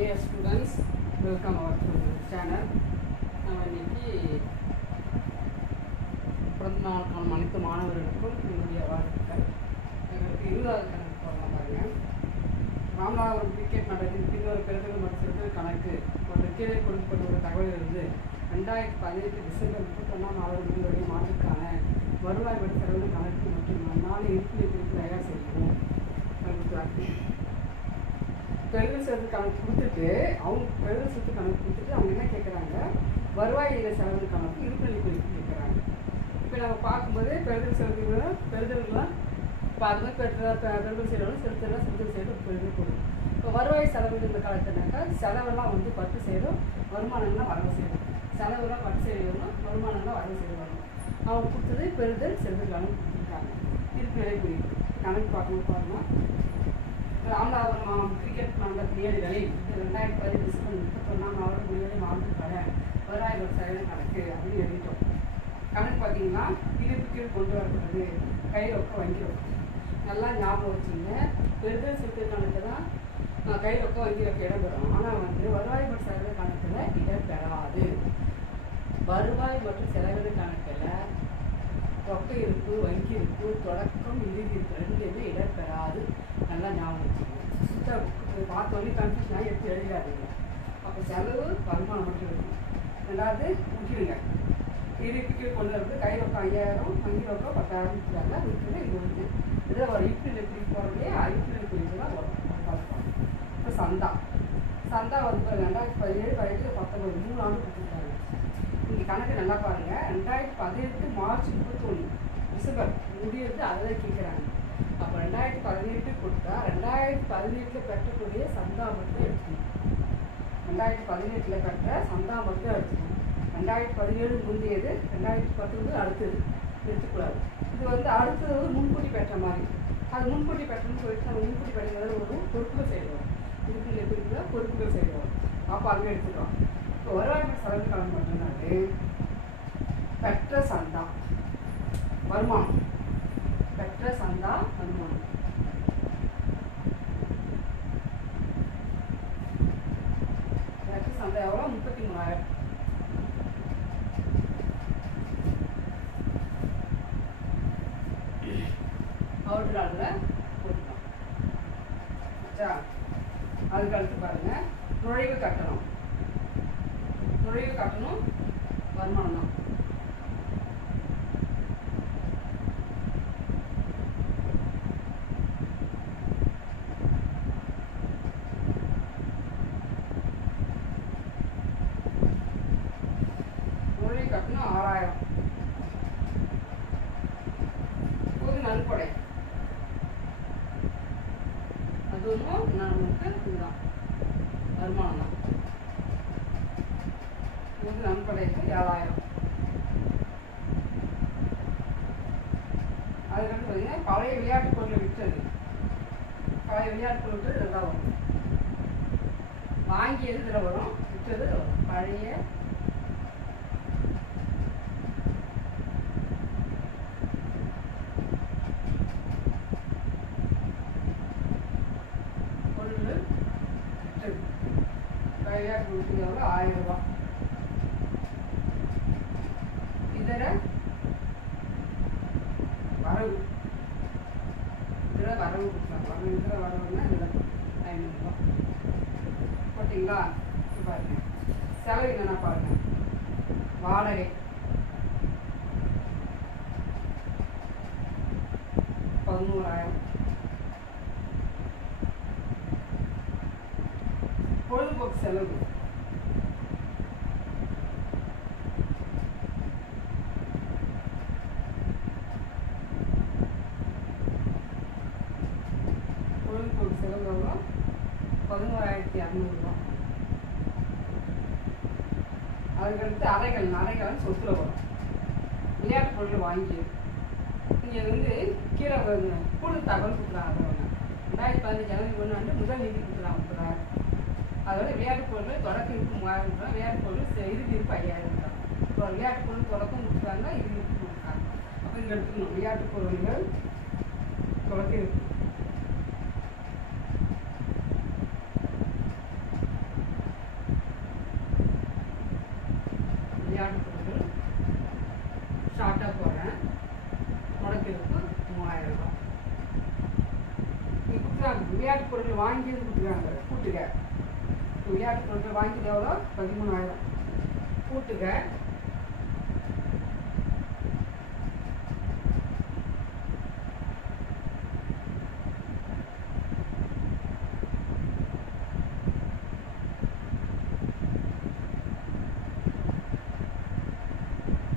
Dear students, welcome our channel. நம்ம இன்னைக்கு பிறந்த நாளுக்கான அனைத்து மாணவர்களுக்கும் என்னுடைய வாழ்த்துக்கள். எங்களுக்கு 20வது கணக்கு போடலாம் பாருங்க. ராமநாதபுரம் கிரிக்கெட் நடக்கிற பின்னொரு பெருதல் மற்றும் கணக்கு ஒரு கீழே கொடுக்கப்பட்ட தகவலிலிருந்து 2018 டிசம்பர் 31 முடிவரை மாதத்துக்கான வருவாய் வரி செலவு கணக்கு மற்றும் நாலு இருப்பினை குறித்து தயார் செய்வோம். பெருதல் செலவு கணக்கு கொடுத்துட்டு அவங்க என்ன கேட்குறாங்க, வருவாய் நிலை செலவு கணக்கு இருப்பினை குறித்து கேட்குறாங்க. இப்போ நம்ம பார்க்கும்போது பெருதல் செலவு பெருதல்கள்லாம் இப்போ அது மாதிரி பெருதல் செய்யணும் செலுத்தல் செய்து பெருதல் கொடுக்கும். இப்போ வருவாய் செலவு இந்த காலத்துனாக்கா செலவெல்லாம் வந்து 10 சேரும், வருமானங்கள்லாம் வரவு சேரும். செலவுலாம் 10 சேரும், வருமானங்கள்லாம் வரவு சேரும். அவங்க கொடுத்தது பெருதல் செலவு கணக்கு கொடுத்துருக்காங்க. இருப்பினை குறிப்பு கணக்கு பாருங்கள். ராமநாதபுரம் கிரிக்கெட் மண்டலத்தின் ஏடுகளில் 2018 டிசம்பர் 31 முடிவரை மாதத்துக்கான வருவாய் செலவு கணக்கு அப்படின்னு எழுதிட்டோம். கணக்கு பார்த்தீங்கன்னா இருப்பு கீழ் கொண்டு வரப்பட்டது கை ரொக்க வங்கி ரொக்கம். நல்லா ஞாபகம் வச்சுங்க, பெருதல் செலுத்தல் கணக்கு தான் கை ரொக்க வங்கி ரொக்க இடம் பெறும். ஆனால் வந்து வருவாய் மற்றும் செலவு கணக்கில் இடம் பெறாது. வருவாய் மற்றும் செலவு கணக்கில் ரொக்க இருப்பு, வங்கி இருப்பு, தொடக்கம், இறுதி இருப்பு ரெண்டுமே இடம் பெறாது. நல்லா ஞாபகம் வச்சுக்கோங்க. புக்கு பார்த்தோன்னே கன்ஃபியூஷனாக எடுத்து எழுதாதீங்க. அப்போ செலவு வருமானம் மட்டும் இருக்கும். ரெண்டாவது முக்கிடுங்க, இருப்புக்கு கொண்டு வரது கை ரொக்கம் 5000, வங்கி ரொக்கம் 10,000 இருக்கிறாங்க. இருக்குது இது வந்து இதில் ஒரு இருப்பினை குறிப்பு போகிறதே இருப்பினை குறிப்பு தான் வரும். இப்போ சந்தா வந்து 2017, 18, 19 3 ஆண்டு கொடுத்துருக்காங்க. இங்கே கணக்கு நல்லா பாருங்கள். 2018 மார்ச் 31 டிசம்பர் முடிவுறது அதை தான் கேட்குறாங்க. அப்போ 2018 கொடுத்தா 2018 பெற்றக்கூடிய சந்தா மட்டும் எடுத்துக்கணும். 2018 பெற்ற சந்தா மட்டும் எடுத்துக்கணும். 2017 முந்தையது, 2019 அடுத்தது எடுத்துக்கூடாது. இது வந்து அடுத்தது வந்து முன்கூட்டி பெற்ற மாதிரி. அது முன்கூட்டி பெற்றன்னு சொல்லிட்டு நம்ம முன்கூட்டி பெற்றது ஒரு பொறுப்புகள் செய்வோம். இதுக்குள்ள குறிப்பிட்ட பொறுப்புகள் செய்வோம். அப்போ அங்கே எடுத்துக்கலாம். இப்போ வருவாய் செலவு கணக்கு மட்டும்னாலே பெற்ற சந்தா வருமானம், பெற்ற சந்தா வருமானம். பெற்ற சந்தா எவ்வளோ? 33,000. அவுட்டர் ஆர்டரில் போட்டுக்கலாம். ஆச்சா, அதுக்கு அடுத்து பாருங்க, நுழைவு கட்டணம் வருமானம் தான். நுழைவு கட்டணம் 6,000. பொது நன்கொடை அதுவும் நமக்கு இதுதான் வருமானம் தான். பொது நன்கொடைக்கு 7,000. அதுக்கடுத்து பார்த்தீங்கன்னா பழைய விளையாட்டு பொருளை விற்றது. பழைய விளையாட்டு பொருட்கள் இதெல்லாம் வரும். வாங்கியது இதில் வரும், விற்றது வரும். பழைய பொருள் விற்றது. விளையாட்டு பொருட்கள் எவ்வளோ? 1000 ரூபாய். இதர வரவு, இதில் வரவு கொடுக்கலாம். இதில் வரவுன்னா இதில் 500 ரூபா போட்டிங்களா? பாருங்க செலவு என்னென்னா பாருங்க. வாடகை 11,000. பொழுதுபோக்கு செலவு எவ்வளோ? 11,200 ரூபா. அதுக்கடுத்து அறைகள் சொத்துல வரும். விளையாட்டு பொருள் வாங்கி இங்கே வந்து கீழே கூடுதல் தகவல் கொடுக்குறாங்க. 2015 ஜனவரி 1 முதல் நிதி கொடுக்குறாங்க. அதோட விளையாட்டு பொருள் தொடக்க இருப்பு 3000 ரூபா, விளையாட்டு பொருள் இறுதி இருப்பு 5000 ரூபா. இப்போ விளையாட்டு பொருள் தொடக்கம் கொடுக்குறாங்க, இறுதி இருப்பு கொடுக்குறாங்க. அப்போ இங்கே எடுத்துக்கணும் விளையாட்டு பொருள்கள் தொடக்க இருப்பு கொடுக்குறாங்க. விளையாட்டு பொருட்கள் வாங்கி கொடுக்குறாங்க. கூட்டுக விளையாட்டு பொருட்கள் வாங்கிட்டு எவ்வளோ 13,000 கூட்டுக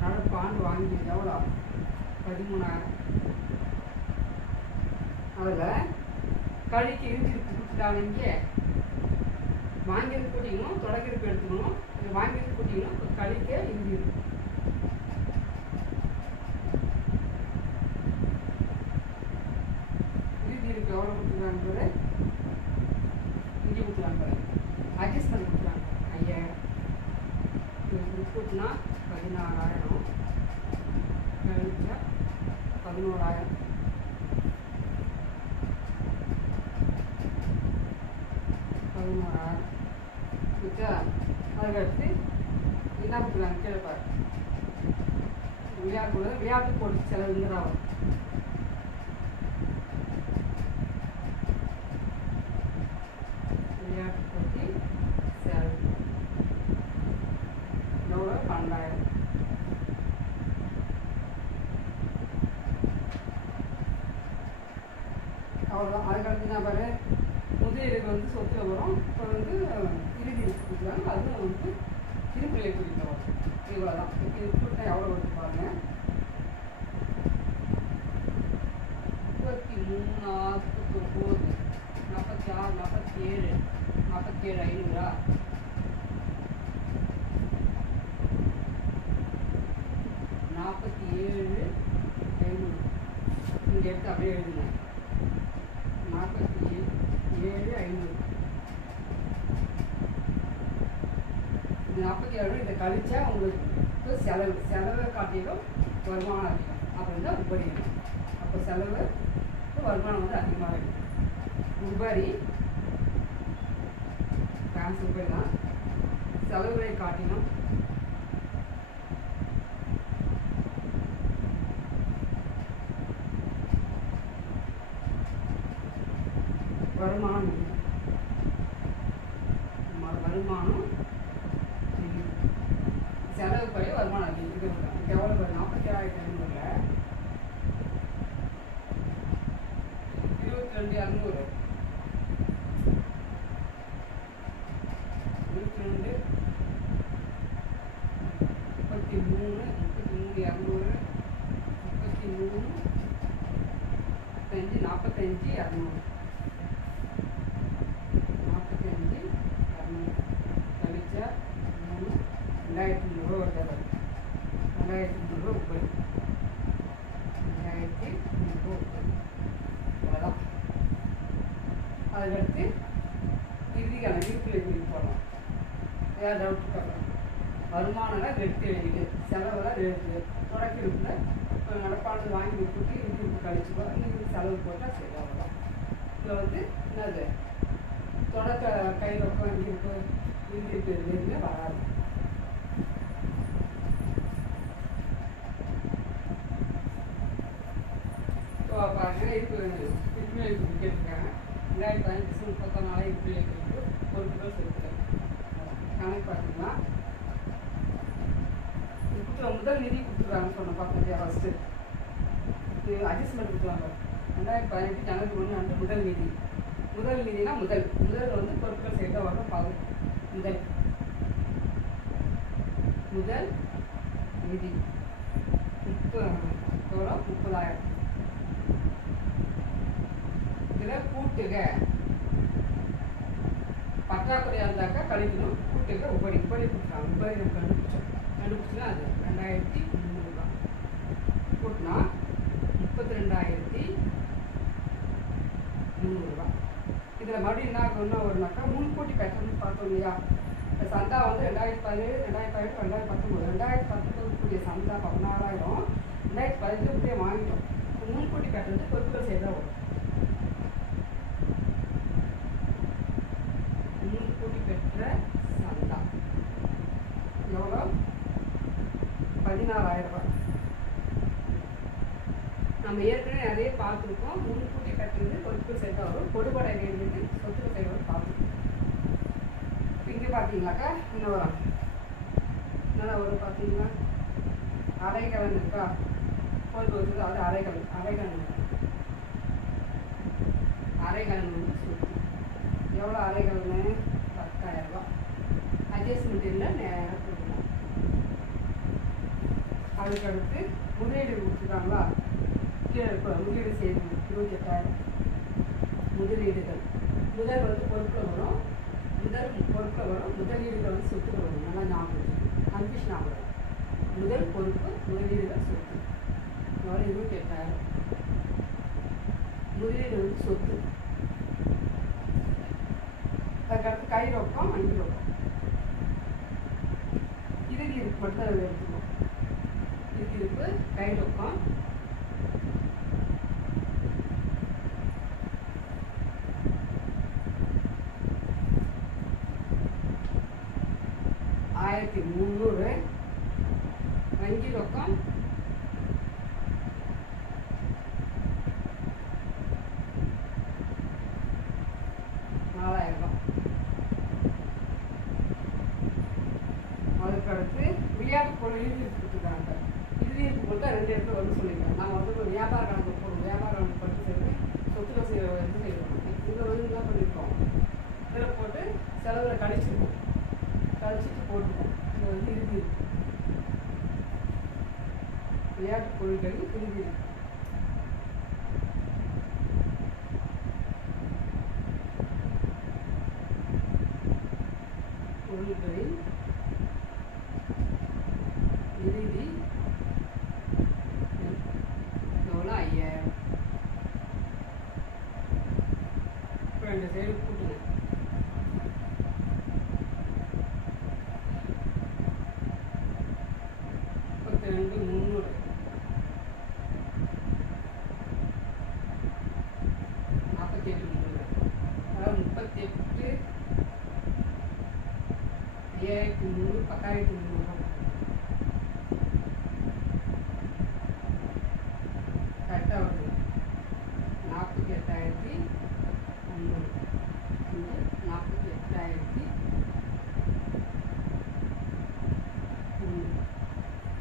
நடப்பாண்டு வாங்கி எவ்வளோ 13,000. அதில் கழிக்கு இறுதி கொடுத்துட்டாங்க. இங்கே வாங்கியது கூட்டிக்கணும், தொடக்கிருப்பு எடுத்துக்கணும். இது வாங்கியது கூட்டிக்கணும், கழிக்க இறுதி இருக்கு. இறுதி இருக்கு எவ்வளோ கொடுத்துருக்காங்க இங்கே கொடுத்துருக்காங்க. அட்ஜஸ்ட்மெண்ட் கொடுத்துருக்காங்க 5,000. இது கூட்டினா 16,000 கழிச்சா 11,000. 11,000 வச்சா அதுக்கடுத்து என்ன கொடுக்குறாங்க கீழே பாரு. விளையாட்டு போட்டு செலவுங்கிறா வரும். விளையாட்டு போட்டி செலவு எவ்வளோ 12,000. அவ்வளோதான். அதுக்கடுத்து என்ன பாரு, முதலீடுக்கு வந்து சொத்துல வரும். இப்போ வந்து இறுதி கொடுக்குறாங்க. அதுவும் வந்து திருப்பிள்ளை குறிக்க வரும். இவ்வளோதான். இப்போ இது கூட்டினா எவ்வளோ வருது பாருங்க. 33, 49, 46, 47, 47,500. 47,500 இங்கே எடுத்து அப்படியே எழுதுங்க. 47,500. இது 47,000. இதை கழிச்சா உங்களுக்கு செலவை காட்டிலும் வருமானம் அதிகம். அப்புறம் தான் உபரி இருக்கும். அப்போ செலவு வருமானம் வந்து அதிகமாக இருக்கும். உபரி காசு உபரி தான். செலவுகளை காட்டிலும் வருமானம் வருமானம் செலவு குறைய வருமானம் அதிகம். இது எவ்வளோ 47,500 22,200 22 33 33,200 33 45 45,200 கழிச்சா 2,300 வருது. 2,300 உபரி. 2,300 உபரி. அவ்வளோதான். அதுக்கடுத்து இறுதிக்கான இருப்பிலை குறிப்பு போடலாம். ஏதாவது டவுட் பார்க்கலாம். வருமானம்லாம் எடுத்து எழுதிக்கு, செலவெல்லாம் எழுது. தொடக்க இருப்பில் நடப்பாண்டு வாங்கி கொடுத்து இறுதி இருப்பு கழிச்சுக்கோ. இறுதி செலவு போட்டால் சரி. அவ்வளோதான். இதில் வந்து என்னது தொடக்க கையில் உட்காந்து இருக்கு இறுதி இருப்பு எதுவுமே வராது. பாருங்க இருப்பிலை குறிப்பு கேட்டிருக்காங்க. 2015 34 இருப்பிலை குறிப்பு பொறுப்புகள் செலுத்துறாங்க. கணக்கு பார்த்தீங்கன்னா முதல் நிதி கொடுத்துருக்காங்கன்னு சொன்ன பார்த்தோம். ஃபஸ்ட்டு அட்ஜஸ்ட்மெண்ட் கொடுத்துருவாங்க. 2018 ஜனவரி 1 அன்று முதல் நிதி. முதல் நிதினா முதல் வந்து பொருட்கள் சேர்க்க வரும். பார்க்கணும். முதல் நிதி எவ்வளோ 30,000. இதில் கூட்டுக பற்றாக்குறையாக இருந்தாக்கா கழிக்கணும். கூட்டுக உபரி கொடுத்துருக்காங்க. உபரி நம்ம கண்டுபிடிச்சோன்னா அது 2,300 கூட்டினா 32,300. இதில் மறுபடியும் என்ன ஆகணும்னா ஒருனாக்கா முன்கூட்டி பேட்டர்ன் பார்த்தோம் இல்லையா. சந்தா வந்து 2017, 2018, 2019 2019 சந்தா 16,000. 2015 இப்படியே வாங்கிட்டோம். முன்கூட்டி பேட்டர்ன் பொருட்கள் செய்தால் வரும். முன்கூட்டி பெற்ற சந்தா எவ்வளோ 16,000. நம்ம ஏற்கனவே நிறைய பார்த்துருக்கோம். முன்கூட்டி கட்டுறது சொத்துக்கள் சேர்த்தா வரும். கொடுபடை வேண்டியது சொத்துக்கள் சேர்த்து பார்த்து இங்கே பார்த்தீங்கன்னாக்கா இன்னும் வரும். என்னென்ன வரும் பார்த்தீங்கன்னா அரைக்கலன் இருக்கா, கோயில் வருது, அது அரைக்கலன். அரைக்கலன் வந்து சொத்து. எவ்வளோ அரைக்கலன்னு? 10,000 ரூபா. அட்ஜஸ்ட்மெண்ட் இல்லை, நேரம் கொடுக்கலாம். அதுக்கடுத்து முதலீடு கொடுத்துருக்காங்களா, கீழே இப்போ முதலீடு செய்து 28,000. முதலீடுகள் முதல் வந்து பொருட்கள் வரும், முதலீடுகள் வந்து சொத்துக்கள் வரும். நல்லா ஞாபகம், கன்ஃபியூஷன் ஆகும். முதல் பொறுப்பு, முதலீடுகள் சொத்து. எவ்வளோ? 28,000. முதலீடு வந்து சொத்து. அதுக்கடுத்து கை ரொக்கம், வங்கி ரொக்கம். இதுக்கு மட்டும் தான் எடுத்துக்கணும். இதுக்கு இருப்பு, கை ரொக்கம், $1,300. வங்கி ரொக்கம் 4,000 ரூபா. அதுக்கடுத்து விளையாட்டு பொருள் இறுதி கொடுத்துருக்காங்க. இறுதி கொடுத்தா 2 இடத்துல வந்து சொல்லியிருக்காங்க. நாங்கள் வந்து ஒரு வியாபார கணக்கு போடுவோம், வியாபார கணக்கு பற்றி சேர்ந்து சொத்துக்கள் இது செய்வோம். இங்கே வந்து என்ன பண்ணியிருக்கோம், இதில் போட்டு செலவில் கழிச்சிட்டு போட்டுருக்கோம். இது வந்து இறுதி விளையாட்டு பொருட்களில் இறுதி பொருட்களில் இறுதி எவ்வளோ? 5,000. இப்போ இந்த சைடு கூட்டுங்க. 32,300. அதாவது 38, 5,300, 10,300. கரெக்டாக வருது. 48,500. 48,000 கலெக்டர் ஆகிடுச்சு.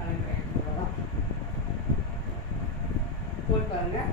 அவ்வளோதான் போட்டு பாருங்கள்.